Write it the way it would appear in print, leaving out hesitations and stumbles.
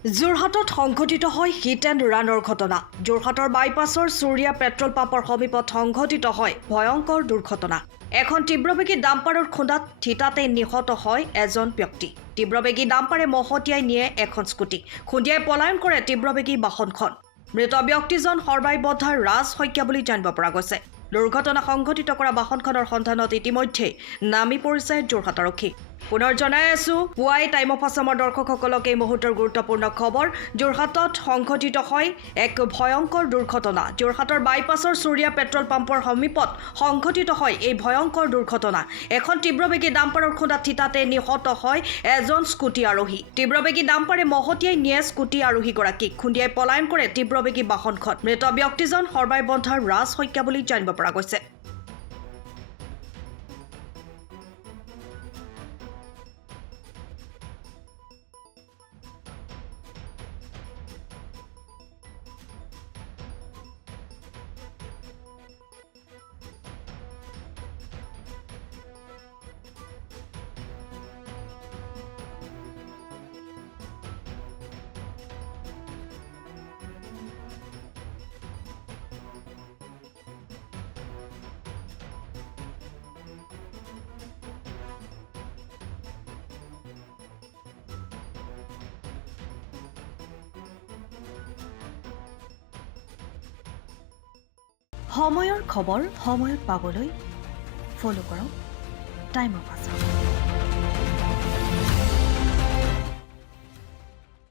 যোৰহাটত সংঘটিত হয় হিট এণ্ড ৰানৰ ঘটনা। যোৰহাটৰ বাইপাছৰ চুৰিয়া পেট্ৰল পাম্পৰ সমীপত সংঘটিত হয় ভয়ংকৰ দুৰ্ঘটনা। এখন তীব্ৰবেগী ডাম্পাৰৰ খুন্দাত থিতাতে নিহত হয় এজন ব্যক্তি। তীব্ৰবেগী ডাম্পাৰে মহতিয়াই নিয়ে এখন স্কুটি। খুন্দিয়াই পলায়ন কৰে তীব্ৰবেগী বাহনখন। মৃত ব্যক্তিজন সৰ্বাইবদ্ধা ৰাজ শইকীয়া বুলি জানিব পৰা গৈছে। দুৰ্ঘটনা সংঘটিত কৰা বাহনখনৰ সন্ধানত ইতিমধ্যে নামি পৰিছে যোৰহাট আৰক্ষী। পুনৰ জনাই আছো, পুৱাই টাইম অফ আছামৰ দৰ্শকসকলক এই মুহূৰ্তৰ গুৰুত্বপূৰ্ণ খবৰ। যোৰহাটত সংঘটিত হয় এক ভয়ংকৰ দুৰ্ঘটনা। যোৰহাটৰ বাইপাছৰ চুৰিয়া পেট্ৰল পাম্পৰ সমীপত সংঘটিত হয় এই ভয়ংকৰ দুৰ্ঘটনা। এখন তীব্ৰবেগী ডাম্পাৰৰ খুন্দাত থিতাতে নিহত হয় এজন স্কুটি আৰোহী। তীব্ৰবেগী ডাম্পাৰে মহতিয়াই নিয়ে স্কুটি আৰোহীগৰাকীক। খুন্দিয়াই পলায়ন কৰে তীব্ৰবেগী বাহনখন। মৃত ব্যক্তিজন সৰ্বাইবদ্ধা ৰাজ শইকীয়া বুলি জানিব পৰা গৈছে। সময়ৰ খবৰ সময়ত পাবলৈ ফ'ল' কৰক টাইম অফ আছাম।